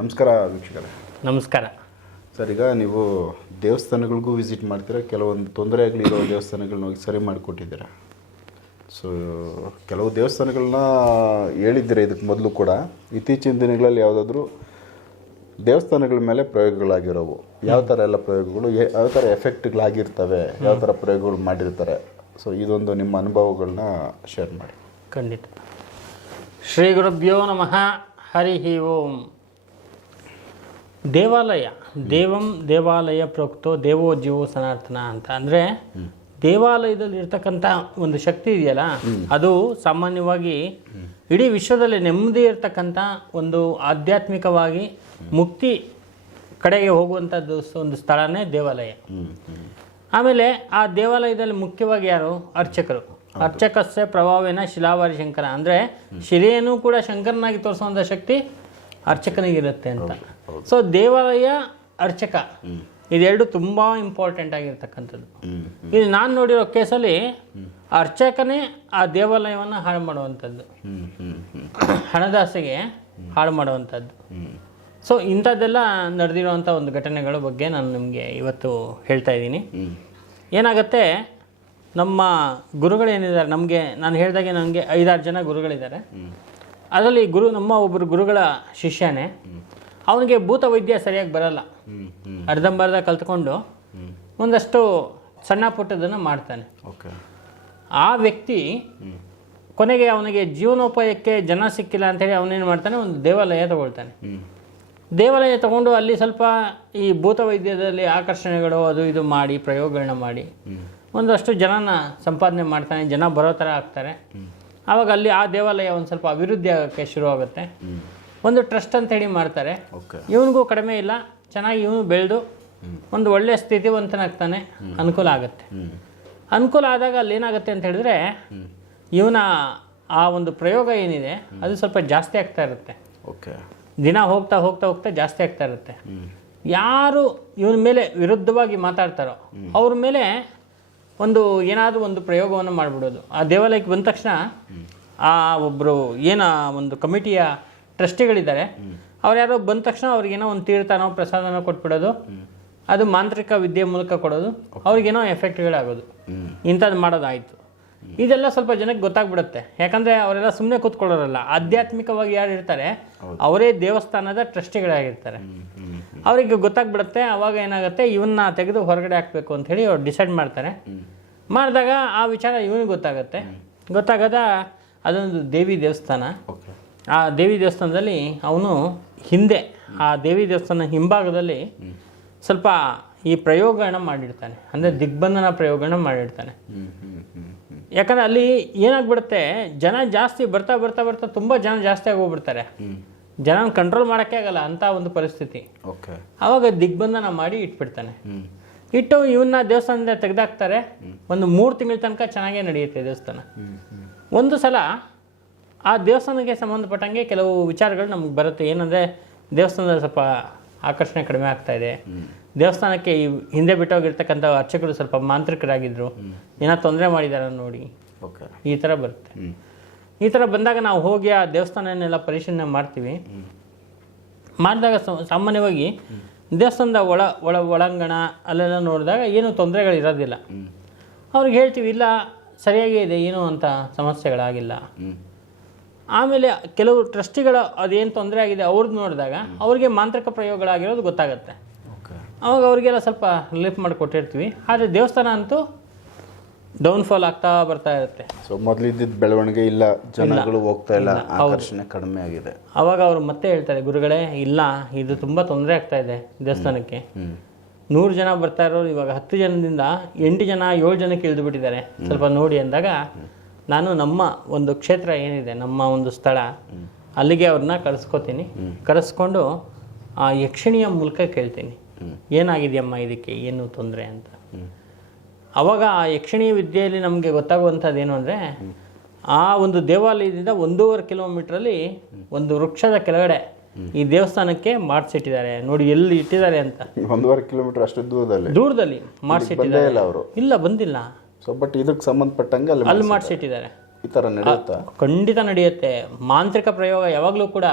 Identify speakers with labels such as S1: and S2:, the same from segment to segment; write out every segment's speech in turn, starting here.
S1: ನಮಸ್ಕಾರ ವೀಕ್ಷಕರೇ.
S2: ನಮಸ್ಕಾರ.
S1: ಸರ್ ಈಗ ನೀವು ದೇವಸ್ಥಾನಗಳಿಗೂ ವಿಸಿಟ್ ಮಾಡ್ತೀರಾ? ಕೆಲವೊಂದು ತೊಂದರೆ ಆಗಲಿರೋ ದೇವಸ್ಥಾನಗಳನ್ನ ಹೋಗಿ ಸರಿ ಮಾಡಿಕೊಟ್ಟಿದ್ದೀರಾ? ಸೊ ಕೆಲವು ದೇವಸ್ಥಾನಗಳನ್ನ ಹೇಳಿದ್ದೀರಾ ಇದಕ್ಕೆ ಮೊದಲು ಕೂಡ. ಇತ್ತೀಚಿನ ದಿನಗಳಲ್ಲಿ ಯಾವುದಾದ್ರೂ ದೇವಸ್ಥಾನಗಳ ಮೇಲೆ ಪ್ರಯೋಗಗಳಾಗಿರೋವು. ಯಾವ ಥರ ಎಲ್ಲ ಪ್ರಯೋಗಗಳು? ಯಾವ ಥರ ಎಫೆಕ್ಟ್ಗಳಾಗಿರ್ತವೆ? ಯಾವ ಥರ ಪ್ರಯೋಗಗಳು ಮಾಡಿರ್ತಾರೆ? ಸೊ ಇದೊಂದು ನಿಮ್ಮ ಅನುಭವಗಳನ್ನ ಶೇರ್ ಮಾಡಿ.
S2: ಖಂಡಿತ. ಶ್ರೀ ಗುರುಭ್ಯೋ ನಮಃ. ಹರಿ ಓಂ. ದೇವಾಲಯ. ದೇವಂ ದೇವಾಲಯ ಪ್ರೋಕ್ತೋ ದೇವೋ ಜೀವೋ ಸನಾತನ ಅಂತ. ಅಂದರೆ ದೇವಾಲಯದಲ್ಲಿ ಇರ್ತಕ್ಕಂಥ ಒಂದು ಶಕ್ತಿ ಇದೆಯಲ್ಲ, ಅದು ಸಾಮಾನ್ಯವಾಗಿ ಇಡೀ ವಿಶ್ವದಲ್ಲಿ ನೆಮ್ಮದಿ ಇರ್ತಕ್ಕಂಥ ಒಂದು ಆಧ್ಯಾತ್ಮಿಕವಾಗಿ ಮುಕ್ತಿ ಕಡೆಗೆ ಹೋಗುವಂಥದ್ದು ಒಂದು ಸ್ಥಳನೇ ದೇವಾಲಯ. ಆಮೇಲೆ ಆ ದೇವಾಲಯದಲ್ಲಿ ಮುಖ್ಯವಾಗಿ ಯಾರು? ಅರ್ಚಕರು. ಅರ್ಚಕಸ್ಯ ಪ್ರಭಾವೇನ ಶಿಲಾವಾರಿ ಶಂಕರ. ಅಂದರೆ ಶಿಲೆಯನ್ನು ಕೂಡ ಶಂಕರನಾಗಿ ತೋರಿಸುವಂಥ ಶಕ್ತಿ ಅರ್ಚಕನಿಗಿರುತ್ತೆ ಅಂತ. ಸೊ ದೇವಾಲಯ ಅರ್ಚಕ. ಇದೆರಡು ತುಂಬ ಇಂಪಾರ್ಟೆಂಟ್ ಆಗಿರ್ತಕ್ಕಂಥದ್ದು.
S1: ಇಲ್ಲಿ
S2: ಇದು ನಾನು ನೋಡಿರೋ ಕೇಸಲ್ಲಿ ಅರ್ಚಕನೇ ಆ ದೇವಾಲಯವನ್ನು ಹಾಳು ಮಾಡುವಂಥದ್ದು. ಹಣದಾಸೆಗೆ ಹಾಳು ಮಾಡುವಂಥದ್ದು. ಸೊ ಇಂಥದ್ದೆಲ್ಲ ನಡೆದಿರುವಂಥ ಒಂದು ಘಟನೆಗಳ ಬಗ್ಗೆ ನಾನು ನಿಮಗೆ ಇವತ್ತು ಹೇಳ್ತಾ ಇದ್ದೀನಿ. ಏನಾಗುತ್ತೆ ನಮ್ಮ ಗುರುಗಳೇನಿದ್ದಾರೆ ನಮಗೆ ನಾನು ಹೇಳಿದಾಗೆ ನನಗೆ ಐದಾರು ಜನ ಗುರುಗಳಿದ್ದಾರೆ. ಅದರಲ್ಲಿ ಗುರು ನಮ್ಮ ಒಬ್ಬರು ಗುರುಗಳ ಶಿಷ್ಯನೇ. ಅವನಿಗೆ ಭೂತ ವೈದ್ಯ ಸರಿಯಾಗಿ ಬರಲ್ಲ. ಅರ್ಧಂಬರ್ಧ ಕಲ್ತ್ಕೊಂಡು ಒಂದಷ್ಟು ಸಣ್ಣ ಪುಟ್ಟದನ್ನು ಮಾಡ್ತಾನೆ.
S1: ಓಕೆ.
S2: ಆ ವ್ಯಕ್ತಿ ಕೊನೆಗೆ ಅವನಿಗೆ ಜೀವನೋಪಾಯಕ್ಕೆ ಜನ ಸಿಕ್ಕಿಲ್ಲ ಅಂತೇಳಿ ಅವನೇನು ಮಾಡ್ತಾನೆ? ಒಂದು ದೇವಾಲಯ ತಗೊಳ್ತಾನೆ. ದೇವಾಲಯ ತಗೊಂಡು ಅಲ್ಲಿ ಸ್ವಲ್ಪ ಈ ಭೂತ ವೈದ್ಯದಲ್ಲಿ ಆಕರ್ಷಣೆಗಳು ಅದು ಇದು ಮಾಡಿ ಪ್ರಯೋಗಗಳನ್ನ ಮಾಡಿ ಒಂದಷ್ಟು ಜನನ ಸಂಪಾದನೆ ಮಾಡ್ತಾನೆ. ಜನ ಬರೋ ಥರ ಆಗ್ತಾರೆ. ಆವಾಗ ಅಲ್ಲಿ ಆ ದೇವಾಲಯ ಒಂದು ಸ್ವಲ್ಪ ಅಭಿವೃದ್ಧಿ ಆಗೋಕ್ಕೆ ಶುರು ಆಗುತ್ತೆ ಒಂದು ಟ್ರಸ್ಟ್ ಅಂತ ಹೇಳಿ ಮಾಡ್ತಾರೆ.
S1: ಓಕೆ.
S2: ಇವನಿಗೂ ಕಡಿಮೆ ಇಲ್ಲ. ಚೆನ್ನಾಗಿ ಇವನು ಬೆಳೆದು ಒಂದು ಒಳ್ಳೆಯ ಸ್ಥಿತಿವಂತನಾಗ್ತಾನೆ. ಅನುಕೂಲ ಆಗುತ್ತೆ. ಅನುಕೂಲ ಆದಾಗ ಅಲ್ಲಿ ಏನಾಗುತ್ತೆ ಅಂತ ಹೇಳಿದ್ರೆ ಇವನ ಆ ಒಂದು ಪ್ರಯೋಗ ಏನಿದೆ ಅದು ಸ್ವಲ್ಪ ಜಾಸ್ತಿ ಆಗ್ತಾ ಇರುತ್ತೆ.
S1: ಓಕೆ.
S2: ದಿನ ಹೋಗ್ತಾ ಹೋಗ್ತಾ ಹೋಗ್ತಾ ಜಾಸ್ತಿ ಆಗ್ತಾ ಇರುತ್ತೆ. ಯಾರು ಇವನ ಮೇಲೆ ವಿರುದ್ಧವಾಗಿ ಮಾತಾಡ್ತಾರೋ ಅವ್ರ ಮೇಲೆ ಒಂದು ಏನಾದರೂ ಒಂದು ಪ್ರಯೋಗವನ್ನು ಮಾಡಿಬಿಡೋದು. ಆ ದೇವಾಲಯಕ್ಕೆ ಬಂದ ತಕ್ಷಣ ಆ ಒಬ್ಬರು ಏನ ಒಂದು ಕಮಿಟಿಯ ಟ್ರಸ್ಟಿಗಳಿದ್ದಾರೆ. ಅವ್ರು ಯಾರೋ ಬಂದ ತಕ್ಷಣ ಅವ್ರಿಗೇನೋ ಒಂದು ತೀರ್ಥನೋ ಪ್ರಸಾದನೋ ಕೊಟ್ಬಿಡೋದು. ಅದು ಮಾಂತ್ರಿಕ ವಿದ್ಯೆ ಮೂಲಕ ಕೊಡೋದು. ಅವ್ರಿಗೇನೋ ಎಫೆಕ್ಟ್ಗಳಾಗೋದು. ಇಂಥದ್ದು ಮಾಡೋದಾಯಿತು. ಇದೆಲ್ಲ ಸ್ವಲ್ಪ ಜನಕ್ಕೆ ಗೊತ್ತಾಗ್ಬಿಡುತ್ತೆ. ಯಾಕಂದರೆ ಅವರೆಲ್ಲ ಸುಮ್ಮನೆ ಕೂತ್ಕೊಳ್ಳೋರಲ್ಲ. ಆಧ್ಯಾತ್ಮಿಕವಾಗಿ ಯಾರು ಇರ್ತಾರೆ ಅವರೇ ದೇವಸ್ಥಾನದ ಟ್ರಸ್ಟಿಗಳಾಗಿರ್ತಾರೆ. ಅವ್ರಿಗೆ ಗೊತ್ತಾಗ್ಬಿಡುತ್ತೆ ಅವಾಗ ಏನಾಗುತ್ತೆ ಇವನ್ನ ತೆಗೆದು ಹೊರಗಡೆ ಹಾಕಬೇಕು ಅಂತ ಹೇಳಿ ಅವ್ರು ಡಿಸೈಡ್ ಮಾಡ್ತಾರೆ. ಮಾಡಿದಾಗ ಆ ವಿಚಾರ ಇವನಿಗೆ ಗೊತ್ತಾಗುತ್ತೆ. ಗೊತ್ತಾಗದ ಅದೊಂದು ದೇವಿ ದೇವಸ್ಥಾನ. ಆ ದೇವಿ ದೇವಸ್ಥಾನದಲ್ಲಿ ಅವನು ಹಿಂದೆ ಆ ದೇವಿ ದೇವಸ್ಥಾನ ಹಿಂಭಾಗದಲ್ಲಿ ಸ್ವಲ್ಪ ಈ ಪ್ರಯೋಗನ ಮಾಡಿರ್ತಾನೆ. ಅಂದರೆ ದಿಗ್ಬಂಧನ ಪ್ರಯೋಗನ ಮಾಡಿರ್ತಾನೆ. ಯಾಕಂದ್ರೆ ಅಲ್ಲಿ ಏನಾಗ್ಬಿಡುತ್ತೆ ಜನ ಜಾಸ್ತಿ ಬರ್ತಾ ಬರ್ತಾ ಬರ್ತಾ ತುಂಬ ಜನ ಜಾಸ್ತಿ ಆಗೋಗ್ಬಿಡ್ತಾರೆ. ಜನ ಕಂಟ್ರೋಲ್ ಮಾಡೋಕ್ಕೆ ಆಗಲ್ಲ ಅಂತ ಒಂದು ಪರಿಸ್ಥಿತಿ.
S1: ಓಕೆ
S2: ಆವಾಗ ದಿಗ್ಬಂಧನ ಮಾಡಿ ಇಟ್ಬಿಡ್ತಾನೆ. ಇಟ್ಟು ಇವನ್ನ ದೇವಸ್ಥಾನದಿಂದ ತೆಗೆದಾಕ್ತಾರೆ. ಒಂದು ಮೂರು ತಿಂಗಳ ತನಕ ಚೆನ್ನಾಗೇ ನಡೆಯುತ್ತೆ ದೇವಸ್ಥಾನ. ಒಂದು ಸಲ ಆ ದೇವಸ್ಥಾನಕ್ಕೆ ಸಂಬಂಧಪಟ್ಟಂಗೆ ಕೆಲವು ವಿಚಾರಗಳು ನಮ್ಗೆ ಬರುತ್ತೆ. ಏನಂದರೆ ದೇವಸ್ಥಾನದಲ್ಲಿ ಸ್ವಲ್ಪ ಆಕರ್ಷಣೆ ಕಡಿಮೆ ಆಗ್ತಾ ಇದೆ. ದೇವಸ್ಥಾನಕ್ಕೆ ಈ ಹಿಂದೆ ಬಿಟ್ಟೋಗಿರ್ತಕ್ಕಂಥ ಅರ್ಚಕರು ಸ್ವಲ್ಪ ಮಾಂತ್ರಿಕರಾಗಿದ್ದರು ಏನೋ ತೊಂದರೆ ಮಾಡಿದಾರ ನೋಡಿ. ಈ ಥರ ಬರುತ್ತೆ. ಈ ಥರ ಬಂದಾಗ ನಾವು ಹೋಗಿ ಆ ದೇವಸ್ಥಾನನೆಲ್ಲ ಪರಿಶೀಲನೆ ಮಾಡ್ತೀವಿ. ಮಾಡಿದಾಗ ಸಾಮಾನ್ಯವಾಗಿ ದೇವಸ್ಥಾನದ ಒಳ ಒಳ ಒಳಾಂಗಣ ಅಲ್ಲೆಲ್ಲ ನೋಡಿದಾಗ ಏನು ತೊಂದರೆಗಳಿರೋದಿಲ್ಲ
S1: ಇರೋದಿಲ್ಲ.
S2: ಅವ್ರಿಗೆ ಹೇಳ್ತೀವಿ ಇಲ್ಲ ಸರಿಯಾಗೇ ಇದೆ ಏನು ಅಂತ ಸಮಸ್ಯೆಗಳಾಗಿಲ್ಲ. ಆಮೇಲೆ ಕೆಲವು ಟ್ರಸ್ಟಿಗಳ ಅದೇನು ತೊಂದರೆ ಆಗಿದೆ ಅವ್ರದ್ದು ನೋಡಿದಾಗ ಅವ್ರಿಗೆ ಮಾಂತ್ರಿಕ ಪ್ರಯೋಗಗಳಾಗಿರೋದು ಗೊತ್ತಾಗುತ್ತೆ. ಅವಾಗ ಅವರಿಗೆಲ್ಲ ಸ್ವಲ್ಪ ಲಿಫ್ಟ್ ಮಾಡಿಕೊಟ್ಟಿರ್ತೀವಿ. ಆದರೆ ದೇವಸ್ಥಾನ ಅಂತೂ ಡೌನ್ಫಾಲ್ ಆಗ್ತಾ ಬರ್ತಾ ಇರುತ್ತೆ.
S1: ಸೊ ಮೊದಲಿದ್ದ ಬೆಳವಣಿಗೆ ಇಲ್ಲ ಜನಗಳು ಹೋಗ್ತಾ ಇಲ್ಲ ಆಕರ್ಷಣೆ ಕಡಿಮೆ ಆಗಿದೆ.
S2: ಅವಾಗ ಅವರು ಮತ್ತೆ ಹೇಳ್ತಾರೆ ಗುರುಗಳೇ ಇಲ್ಲ ಇದು ತುಂಬ ತೊಂದರೆ ಆಗ್ತಾ ಇದೆ ದೇವಸ್ಥಾನಕ್ಕೆ. ನೂರು ಜನ ಬರ್ತಾ ಇರೋರು ಇವಾಗ ಹತ್ತು ಜನದಿಂದ ಎಂಟು ಜನ ಏಳು ಜನಕ್ಕೆ ಇಳಿದು ಬಿಟ್ಟಿದ್ದಾರೆ. ಸ್ವಲ್ಪ ನೋಡಿ ಅಂದಾಗ ನಾನು ನಮ್ಮ ಒಂದು ಕ್ಷೇತ್ರ ಏನಿದೆ ನಮ್ಮ ಒಂದು ಸ್ಥಳ ಅಲ್ಲಿಗೆ ಅವ್ರನ್ನ ಕರೆಸ್ಕೋತೀನಿ. ಕರೆಸ್ಕೊಂಡು ಆ ಯಕ್ಷಿಣಿಯ ಮೂಲಕ ಕೇಳ್ತೀನಿ. ಏನಾಗಿದೆಯಮ್ಮ ಇದಕ್ಕೆ? ಏನು ತೊಂದರೆ ಅಂತ. ಅವಾಗ ಆ ಯಕ್ಷಿಣಿ ವಿದ್ಯೆಯಲ್ಲಿ ನಮಗೆ ಗೊತ್ತಾಗುವಂಥದ್ದು ಏನು ಅಂದರೆ ಆ ಒಂದು ದೇವಾಲಯದಿಂದ ಒಂದೂವರೆ ಕಿಲೋಮೀಟ್ರಲ್ಲಿ ಒಂದು ವೃಕ್ಷದ ಕೆಳಗಡೆ ಈ ದೇವಸ್ಥಾನಕ್ಕೆ ಮಾಡಿಸಿಟ್ಟಿದ್ದಾರೆ ನೋಡಿ ಎಲ್ಲಿ ಇಟ್ಟಿದ್ದಾರೆ ಅಂತ.
S1: ಒಂದೂವರೆ ಕಿಲೋಮೀಟರ್ ಅಷ್ಟು ದೂರದಲ್ಲಿ.
S2: ದೂರದಲ್ಲಿ ಮಾಡಿಸಿಟ್ಟಿದ್ದಾರೆ
S1: ಇಲ್ಲ
S2: ಬಂದಿಲ್ಲ.
S1: ಸೊ ಬಟ್ ಇದಕ್ಕೆ ಸಂಬಂಧಪಟ್ಟಂಗೆ ಅಲ್ಲಿ
S2: ಅಲ್ಲಿ ಮಾಡಿಸಿಟ್ಟಿದ್ದಾರೆ.
S1: ಈ ಥರ ನಡೆಯುತ್ತಾ?
S2: ಖಂಡಿತ ನಡೆಯುತ್ತೆ. ಮಾಂತ್ರಿಕ ಪ್ರಯೋಗ ಯಾವಾಗಲೂ ಕೂಡ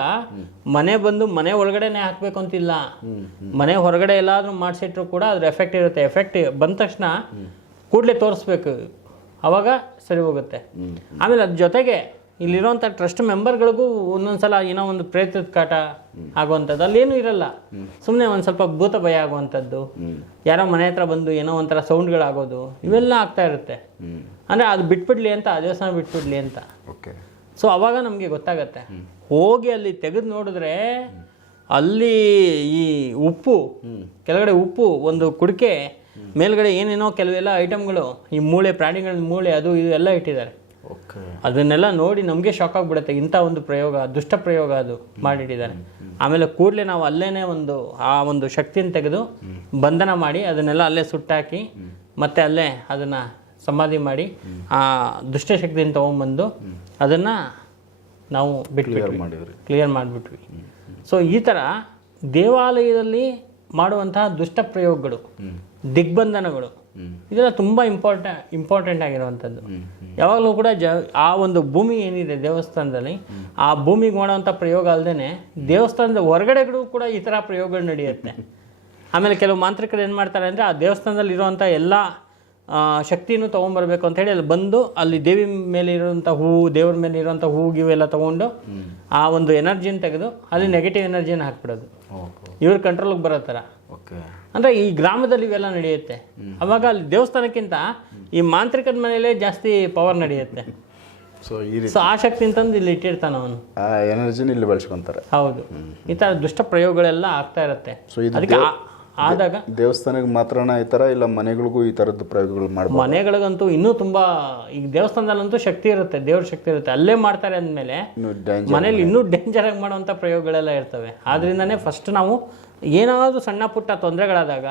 S2: ಮನೆ ಬಂದು ಮನೆ ಒಳಗಡೆನೆ ಹಾಕಬೇಕು ಅಂತಿಲ್ಲ. ಮನೆ ಹೊರಗಡೆ ಎಲ್ಲಾದರೂ ಮಾಡಿಸಿಟ್ರು ಕೂಡ ಅದ್ರ ಎಫೆಕ್ಟ್ ಇರುತ್ತೆ. ಎಫೆಕ್ಟ್ ಬಂದ ತಕ್ಷಣ ಕೂಡಲೇ ತೋರಿಸ್ಬೇಕು. ಅವಾಗ ಸರಿ ಹೋಗುತ್ತೆ. ಆಮೇಲೆ ಅದ್ರ ಜೊತೆಗೆ ಇಲ್ಲಿರುವಂಥ ಟ್ರಸ್ಟ್ ಮೆಂಬರ್ಗಳಿಗೂ ಒಂದೊಂದ್ಸಲ ಏನೋ ಒಂದು ಪ್ರೇತದ ಕಾಟ ಆಗುವಂಥದ್ದು. ಏನು ಇರಲ್ಲ. ಸುಮ್ಮನೆ ಒಂದು ಸ್ವಲ್ಪ ಭೂತ ಭಯ ಆಗುವಂಥದ್ದು. ಯಾರೋ ಮನೆ ಹತ್ರ ಬಂದು ಏನೋ ಒಂಥರ ಸೌಂಡ್ಗಳಾಗೋದು ಇವೆಲ್ಲ ಆಗ್ತಾ ಇರುತ್ತೆ. ಅಂದ್ರೆ ಅದು ಬಿಟ್ಬಿಡ್ಲಿ ಅಂತ ಆ ದೇವಸ್ಥಾನ ಬಿಟ್ಬಿಡ್ಲಿ ಅಂತ. ಸೊ ಅವಾಗ ನಮಗೆ ಗೊತ್ತಾಗತ್ತೆ. ಹೋಗಿ ಅಲ್ಲಿ ತೆಗೆದು ನೋಡಿದ್ರೆ ಅಲ್ಲಿ ಈ ಉಪ್ಪು ಕೆಳಗಡೆ ಉಪ್ಪು ಒಂದು ಕುಡಿಕೆ ಮೇಲ್ಗಡೆ ಏನೇನೋ ಕೆಲವೆಲ್ಲ ಐಟಮ್ಗಳು ಈ ಮೂಳೆ ಪ್ರಾಣಿಗಳ ಮೂಳೆ ಅದು ಇದು ಎಲ್ಲ ಇಟ್ಟಿದ್ದಾರೆ. ಅದನ್ನೆಲ್ಲ ನೋಡಿ ನಮಗೆ ಶಾಕ್ ಆಗಿಬಿಡುತ್ತೆ. ಇಂಥ ಒಂದು ಪ್ರಯೋಗ ದುಷ್ಟ ಪ್ರಯೋಗ ಅದು ಮಾಡಿಟ್ಟಿದ್ದಾರೆ. ಆಮೇಲೆ ಕೂಡಲೇ ನಾವು ಅಲ್ಲೇನೆ ಒಂದು ಆ ಒಂದು ಶಕ್ತಿಯನ್ನು ತೆಗೆದು ಬಂಧನ ಮಾಡಿ ಅದನ್ನೆಲ್ಲ ಅಲ್ಲೇ ಸುಟ್ಟಾಕಿ ಮತ್ತೆ ಅಲ್ಲೇ ಅದನ್ನು ಸಮಾಧಿ ಮಾಡಿ ಆ ದುಷ್ಟ ದುಷ್ಟಶಕ್ತಿಯನ್ನು ತೊಗೊಂಬಂದು ಅದನ್ನು ನಾವು ಬಿಟ್ಟು
S1: ಮಾಡಿದ್ವಿ
S2: ಕ್ಲಿಯರ್ ಮಾಡಿಬಿಟ್ವಿ. ಸೊ ಈ ಥರ ದೇವಾಲಯದಲ್ಲಿ ಮಾಡುವಂತಹ ದುಷ್ಟ ಪ್ರಯೋಗಗಳು ದಿಗ್ಬಂಧನಗಳು ಇದೆಲ್ಲ ತುಂಬ ಇಂಪಾರ್ಟೆ ಇಂಪಾರ್ಟೆಂಟ್ ಆಗಿರುವಂಥದ್ದು. ಯಾವಾಗಲೂ ಕೂಡ ಜ ಆ ಒಂದು ಭೂಮಿ ಏನಿದೆ ದೇವಸ್ಥಾನದಲ್ಲಿ ಆ ಭೂಮಿಗೆ ಮಾಡುವಂಥ ಪ್ರಯೋಗ ಅಲ್ಲದೆ ದೇವಸ್ಥಾನದ ಹೊರಗಡೆಗಳು ಕೂಡ ಈ ಥರ ಪ್ರಯೋಗಗಳು ನಡೆಯುತ್ತೆ. ಆಮೇಲೆ ಕೆಲವು ಮಾಂತ್ರಿಕರು ಏನು ಮಾಡ್ತಾರೆ ಅಂದರೆ ಆ ದೇವಸ್ಥಾನದಲ್ಲಿ ಇರುವಂಥ ಎಲ್ಲ ಶಕ್ತಿಯನ್ನು ಶಕ್ತಿನೂ ತೊಗೊಂಬರ್ಬೇಕು ಅಂತ ಹೇಳಿ ಅಲ್ಲಿ ಬಂದು ಅಲ್ಲಿ ದೇವಿ ಮೇಲೆ ಇರುವಂಥ ಹೂವು ದೇವ್ರ ಮೇಲೆ ಇರುವಂಥ ಹೂವು ಗಿವೆಲ್ಲ ತೊಗೊಂಡು ಆ ಒಂದು ಎನರ್ಜಿನ ತೆಗೆದು ಅಲ್ಲಿ ನೆಗೆಟಿವ್ ಎನರ್ಜಿನ ಹಾಕ್ಬಿಡೋದು. ಇವ್ರ ಕಂಟ್ರೋಲಿಗೆ ಬರೋ ಥರ
S1: ಓಕೆ
S2: ಅಂದರೆ ಈ ಗ್ರಾಮದಲ್ಲಿ ಇವೆಲ್ಲ ನಡೆಯುತ್ತೆ. ಅವಾಗ ಅಲ್ಲಿ ದೇವಸ್ಥಾನಕ್ಕಿಂತ ಈ ಮಾಂತ್ರಿಕದ ಮನೆಯಲ್ಲೇ ಜಾಸ್ತಿ ಪವರ್ ನಡೆಯುತ್ತೆ.
S1: ಸೊ ಈ ರೀತಿ.
S2: ಸೊ ಆ ಶಕ್ತಿ ಅಂತಂದು ಇಲ್ಲಿ ಇಟ್ಟಿರ್ತಾನೆ ಅವನು.
S1: ಆ ಎನರ್ಜಿನ ಇಲ್ಲಿ ಬಳಸ್ಕೊಂತಾರೆ.
S2: ಹೌದು. ಈ ಥರ ದುಷ್ಟ ಪ್ರಯೋಗಗಳೆಲ್ಲ ಆಗ್ತಾ ಇರುತ್ತೆ.
S1: ಸೊ ಇದು
S2: ಅದಕ್ಕೆ ಆ- ಆದಾಗ
S1: ದೇವಸ್ಥಾನಕ್ಕೆ ಮಾತ್ರನ ಈ ತರ ಇಲ್ಲ ಮನೆಗಳಿಗೂ ಈ ತರದ್ದು ಪ್ರಯೋಗಗಳು ಮಾಡ್ಬೋದು?
S2: ಮನೆಗಳಿಗಂತೂ ಇನ್ನೂ ತುಂಬಾ ಈಗ ದೇವಸ್ಥಾನದಲ್ಲಂತೂ ಶಕ್ತಿ ಇರುತ್ತೆ ದೇವ್ರ ಶಕ್ತಿ ಇರುತ್ತೆ. ಅಲ್ಲೇ ಮಾಡ್ತಾರೆ ಅಂದಮೇಲೆ
S1: ಇನ್ನು ಡೇಂಜರ್
S2: ಮನೇಲಿ ಇನ್ನೂ ಡೇಂಜರ್ ಆಗಿ ಮಾಡುವಂಥ ಪ್ರಯೋಗಗಳೆಲ್ಲ ಇರ್ತವೆ. ಆದ್ರಿಂದನೇ ಫಸ್ಟ್ ನಾವು ಏನಾದರೂ ಸಣ್ಣ ಪುಟ್ಟ ತೊಂದರೆಗಳಾದಾಗ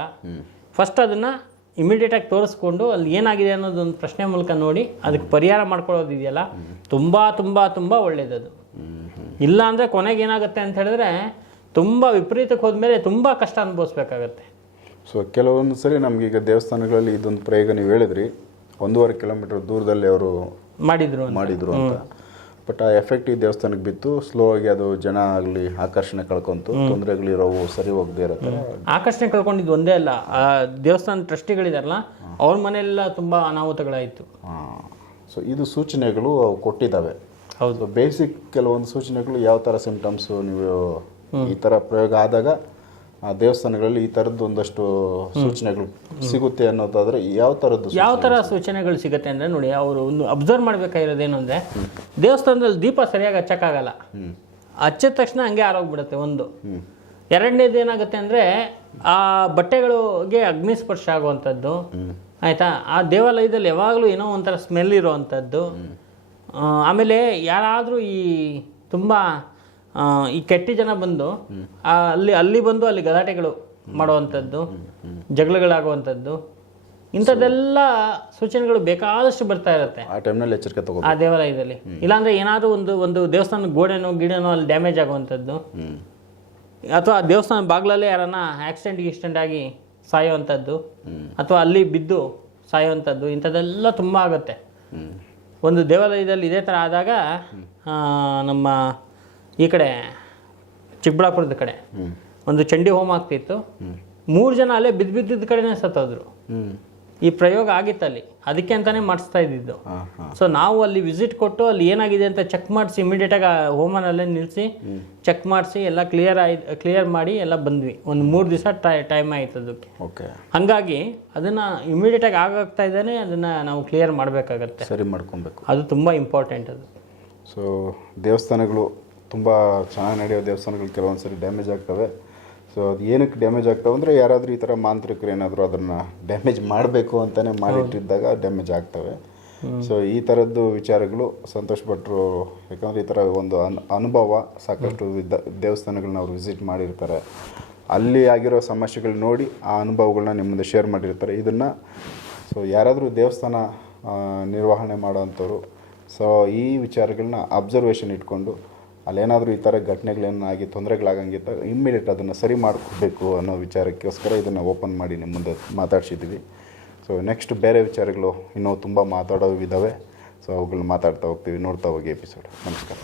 S2: ಫಸ್ಟ್ ಅದನ್ನು ಇಮಿಡಿಯೇಟಾಗಿ ತೋರಿಸ್ಕೊಂಡು ಅಲ್ಲಿ ಏನಾಗಿದೆ ಅನ್ನೋದೊಂದು ಪ್ರಶ್ನೆ ಮೂಲಕ ನೋಡಿ ಅದಕ್ಕೆ ಪರಿಹಾರ ಮಾಡ್ಕೊಳ್ಳೋದಿದೆಯಲ್ಲ ತುಂಬ ತುಂಬ ತುಂಬ ಒಳ್ಳೆಯದದು ಇಲ್ಲ ಅಂದರೆ ಕೊನೆಗೆ ಏನಾಗುತ್ತೆ ಅಂತ ಹೇಳಿದ್ರೆ ತುಂಬ ವಿಪರೀತಕ್ಕೆ ಹೋದ್ಮೇಲೆ ತುಂಬ ಕಷ್ಟ ಅನುಭವಿಸ್ಬೇಕಾಗತ್ತೆ.
S1: ಸೊ ಕೆಲವೊಂದು ಸರಿ ನಮಗೀಗ ದೇವಸ್ಥಾನಗಳಲ್ಲಿ ಇದೊಂದು ಪ್ರಯೋಗ ನೀವು ಹೇಳಿದ್ರಿ ಒಂದೂವರೆ ಕಿಲೋಮೀಟರ್ ದೂರದಲ್ಲಿ ಅವರು
S2: ಮಾಡಿದ್ರು.
S1: ಮಾಡಿದ್ರು ಅಂತ. ಬಟ್ ಆ ಎಫೆಕ್ಟ್ ಈ ದೇವಸ್ಥಾನಕ್ಕೆ ಬಿತ್ತು. ಸ್ಲೋ ಆಗಿ ಅದು ಜನ ಆಗಲಿ ಆಕರ್ಷಣೆ ಕಳ್ಕೊಂತು. ತೊಂದರೆಗಳಿರೋವು ಸರಿ ಹೋಗದೆ ಇರುತ್ತೆ.
S2: ಆಕರ್ಷಣೆ ಕಳ್ಕೊಂಡಿದ್ದು ಒಂದೇ ಅಲ್ಲ ಆ ದೇವಸ್ಥಾನ ಟ್ರಸ್ಟಿಗಳಿದಾರಲ್ಲ ಅವ್ರ ಮನೆಯೆಲ್ಲ ತುಂಬ ಅನಾಹುತಗಳಾಯಿತು.
S1: ಸೊ ಇದು ಸೂಚನೆಗಳು ಅವು ಕೊಟ್ಟಿದ್ದಾವೆ
S2: ಹೌದು.
S1: ಬೇಸಿಕ್ ಕೆಲವೊಂದು ಸೂಚನೆಗಳು ಯಾವ ಥರ ಸಿಂಟಮ್ಸು ನೀವು ಈ ಥರ ಪ್ರಯೋಗ ಆದಾಗ ದೇವಸ್ಥಾನಗಳಲ್ಲಿ ಈ ಥರದ್ದು ಒಂದಷ್ಟು ಸೂಚನೆಗಳು ಸಿಗುತ್ತೆ ಅನ್ನೋದಾದ್ರೆ ಯಾವ ಥರದ್ದು
S2: ಯಾವ ಥರ ಸೂಚನೆಗಳು ಸಿಗುತ್ತೆ ಅಂದರೆ ನೋಡಿ ಅವರು ಒಂದು ಅಬ್ಸರ್ವ್ ಮಾಡಬೇಕಾಗಿರೋದೇನು ಅಂದರೆ ದೇವಸ್ಥಾನದಲ್ಲಿ ದೀಪ ಸರಿಯಾಗಿ ಹಚ್ಚಕ್ಕಾಗಲ್ಲ. ಹಚ್ಚಿದ ತಕ್ಷಣ ಹಂಗೆ ಆರೋಗ್ಬಿಡುತ್ತೆ ಒಂದು. ಎರಡನೇದು ಏನಾಗುತ್ತೆ ಅಂದರೆ ಆ ಬಟ್ಟೆಗಳಿಗೆ ಅಗ್ನಿಸ್ಪರ್ಶ ಆಗುವಂಥದ್ದು. ಆಯ್ತಾ? ಆ ದೇವಾಲಯದಲ್ಲಿ ಯಾವಾಗಲೂ ಏನೋ ಒಂಥರ ಸ್ಮೆಲ್ ಇರೋವಂಥದ್ದು. ಆಮೇಲೆ ಯಾರಾದರೂ ಈ ತುಂಬ ಈ ಕೆಟ್ಟ ಜನ ಬಂದು ಅಲ್ಲಿ ಅಲ್ಲಿ ಬಂದು ಅಲ್ಲಿ ಗಲಾಟೆಗಳು ಮಾಡುವಂಥದ್ದು ಜಗಳಗಳಾಗುವಂಥದ್ದು ಇಂಥದ್ದೆಲ್ಲ ಸೂಚನೆಗಳು ಬೇಕಾದಷ್ಟು ಬರ್ತಾ ಇರುತ್ತೆ.
S1: ಆ ಟೈಮ್ನಲ್ಲಿ ಎಚ್ಚರಿಕೆ ತಗೋ
S2: ಆ ದೇವಾಲಯದಲ್ಲಿ. ಇಲ್ಲಾಂದ್ರೆ ಏನಾದರೂ ಒಂದು ಒಂದು ದೇವಸ್ಥಾನದ ಗೋಡೆನೋ ಗಿಡನೋ ಅಲ್ಲಿ ಡ್ಯಾಮೇಜ್ ಆಗುವಂಥದ್ದು. ಅಥವಾ ಆ ದೇವಸ್ಥಾನ ಬಾಗ್ಲಲ್ಲೇ ಯಾರನ್ನ ಆಕ್ಸಿಡೆಂಟ್ ಗಿಕ್ಸಿಡೆಂಟ್ ಆಗಿ ಸಾಯುವಂಥದ್ದು. ಅಥವಾ ಅಲ್ಲಿ ಬಿದ್ದು ಸಾಯುವಂಥದ್ದು ಇಂಥದ್ದೆಲ್ಲ ತುಂಬ ಆಗುತ್ತೆ. ಒಂದು ದೇವಾಲಯದಲ್ಲಿ ಇದೇ ಥರ ಆದಾಗ ನಮ್ಮ ಈ ಕಡೆ ಚಿಕ್ಕಬಳ್ಳಾಪುರದ ಕಡೆ. ಒಂದು ಚಂಡಿ ಹೋಮ ಆಗ್ತಿತ್ತು. ಮೂರು ಜನ ಅಲ್ಲೇ ಬಿದ್ದು ಬಿದ್ದಿದ್ದ ಕಡೆನೇ ಸತ್ತೋದ್ರು. ಈ ಪ್ರಯೋಗ ಆಗಿತ್ತಲ್ಲಿ ಅದಕ್ಕೆ ಅಂತಾನೆ ಮಾಡಿಸ್ತಾ ಇದ್ದಿದ್ದು. ಸೊ ನಾವು ಅಲ್ಲಿ ವಿಸಿಟ್ ಕೊಟ್ಟು ಅಲ್ಲಿ ಏನಾಗಿದೆ ಅಂತ ಚೆಕ್ ಮಾಡಿಸಿ ಇಮಿಡಿಯೇಟಾಗಿ ಹೋಮನಲ್ಲೇ ನಿಲ್ಲಿಸಿ ಚೆಕ್ ಮಾಡಿಸಿ ಎಲ್ಲ ಕ್ಲಿಯರ್ ಆಯ್ ಕ್ಲಿಯರ್ ಮಾಡಿ ಎಲ್ಲ ಬಂದ್ವಿ. ಒಂದು ಮೂರು ದಿವಸ ಟೈಮ್ ಆಯ್ತು ಅದಕ್ಕೆ.
S1: ಓಕೆ
S2: ಹಾಗಾಗಿ ಅದನ್ನು ಇಮಿಡಿಯೇಟಾಗಿ ಆಗಾಗ್ತಾ ಇದ್ದಾನೆ ಅದನ್ನು ನಾವು ಕ್ಲಿಯರ್ ಮಾಡಬೇಕಾಗತ್ತೆ.
S1: ಸರಿ ಮಾಡ್ಕೊಬೇಕು.
S2: ಅದು ತುಂಬ ಇಂಪಾರ್ಟೆಂಟ್ ಅದು.
S1: ಸೊ ದೇವಸ್ಥಾನಗಳು ತುಂಬ ಚೆನ್ನಾಗಿ ನಡೆಯೋ ದೇವಸ್ಥಾನಗಳು ಕೆಲವೊಂದು ಸರಿ ಡ್ಯಾಮೇಜ್ ಆಗ್ತವೆ. ಸೊ ಅದು ಏನಕ್ಕೆ ಡ್ಯಾಮೇಜ್ ಆಗ್ತವೆ ಅಂದರೆ ಯಾರಾದರೂ ಈ ಥರ ಮಾಂತ್ರಿಕರು ಏನಾದರೂ ಅದನ್ನು ಡ್ಯಾಮೇಜ್ ಮಾಡಬೇಕು ಅಂತಲೇ ಮಾಡಿಟ್ಟಿದ್ದಾಗ ಡ್ಯಾಮೇಜ್ ಆಗ್ತವೆ. ಸೊ ಈ ಥರದ್ದು ವಿಚಾರಗಳು ಸಂತೋಷ್ ಭಟ್ರು ಯಾಕಂದರೆ ಈ ಥರ ಒಂದು ಅನ್ ಅನುಭವ ಸಾಕಷ್ಟು ದೇವಸ್ಥಾನಗಳನ್ನ ಅವರು ವಿಸಿಟ್ ಮಾಡಿರ್ತಾರೆ. ಅಲ್ಲಿ ಆಗಿರೋ ಸಮಸ್ಯೆಗಳು ನೋಡಿ ಆ ಅನುಭವಗಳನ್ನ ನಿಮ್ಮ ಮುಂದೆ ಶೇರ್ ಮಾಡಿರ್ತಾರೆ. ಇದನ್ನು ಸೊ ಯಾರಾದರೂ ದೇವಸ್ಥಾನ ನಿರ್ವಹಣೆ ಮಾಡೋವಂಥವ್ರು ಸೊ ಈ ವಿಚಾರಗಳನ್ನ ಅಬ್ಸರ್ವೇಷನ್ ಇಟ್ಕೊಂಡು ಅಲ್ಲೇನಾದರೂ ಈ ಥರ ಘಟನೆಗಳೇನಾಗಿ ತೊಂದರೆಗಳಾಗಂಗಿಲ್ಲ ಇಮ್ಮಿಡಿಯೇಟ್ ಅದನ್ನು ಸರಿ ಮಾಡಿಕೊಡ್ಬೇಕು ಅನ್ನೋ ವಿಚಾರಕ್ಕೋಸ್ಕರ ಇದನ್ನು ಓಪನ್ ಮಾಡಿ ನಿಮ್ಮ ಮುಂದೆ ಮಾತಾಡ್ಸಿದ್ದೀವಿ ಸೊ ನೆಕ್ಸ್ಟ್ ಬೇರೆ ವಿಚಾರಗಳು ಇನ್ನೂ ತುಂಬ ಮಾತಾಡೋವಿದ್ದಾವೆ ಸೊ ಅವುಗಳನ್ನ ಮಾತಾಡ್ತಾ ಹೋಗ್ತೀವಿ, ನೋಡ್ತಾ ಹೋಗಿ ಎಪಿಸೋಡ್ ನಮಸ್ಕಾರ.